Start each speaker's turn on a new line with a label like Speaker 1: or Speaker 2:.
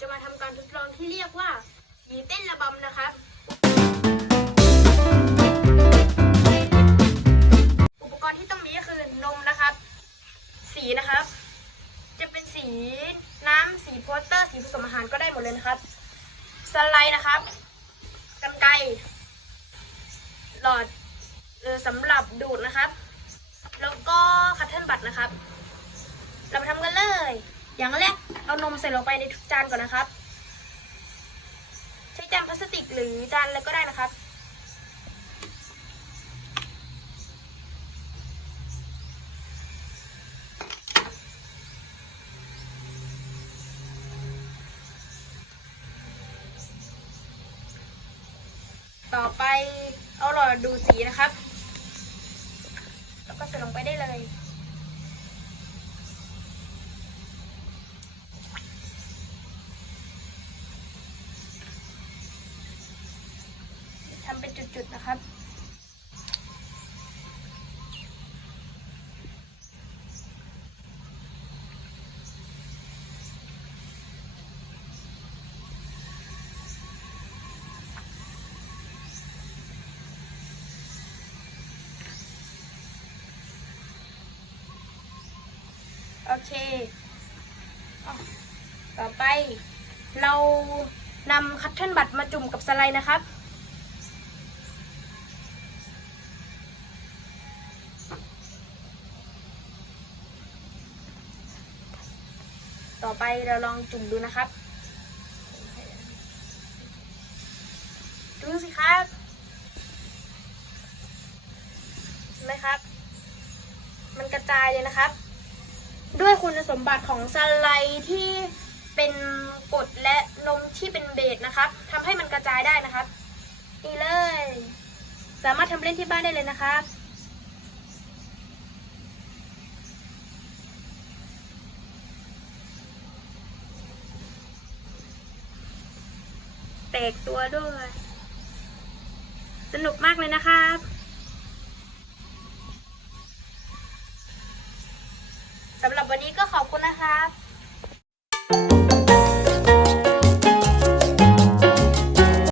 Speaker 1: จะมาทำการทดลองที่เรียกว่า สีเต้นระบำนะครับ อุปกรณ์ที่ต้องมีก็คือนมนะครับ สีนะครับ จะเป็นสีน้ำสีโพสเตอร์ สีผสมอาหารก็ได้หมดเลยนะครับ สไลด์นะครับกันไกหลอดสำหรับดูดนะครับ แล้วก็คัตเทิลบัตนะครับ เรามาทำกันเลย อย่างแรก นมใส่ลงไปในทุกจานก่อนนะครับ ใช้จานพลาสติกหรือจานอะไรก็ได้นะครับต่อไปเอาหลอดดูสีนะครับ แล้วก็ใส่ลงไปได้เลย ทำเป็น จุดนะครับโอเค ต่อไปเรานำคัตเทิลบัตมาจุ่มกับสไลด์นะครับ ต่อไปเราลองจุ่มดูนะครับ ดูสิครับเห็นไหมครับ มันกระจายเลยนะครับ ด้วยคุณสมบัติของสไลด์ที่เป็นกรดและนมที่เป็นเบสนะครับทำให้มันกระจายได้นะครับ นี่เลย สามารถทำเล่นที่บ้านได้เลยนะครับ แตกตัวด้วย สนุกมากเลยนะครับสำหรับวันนี้ก็ขอบคุณนะครับ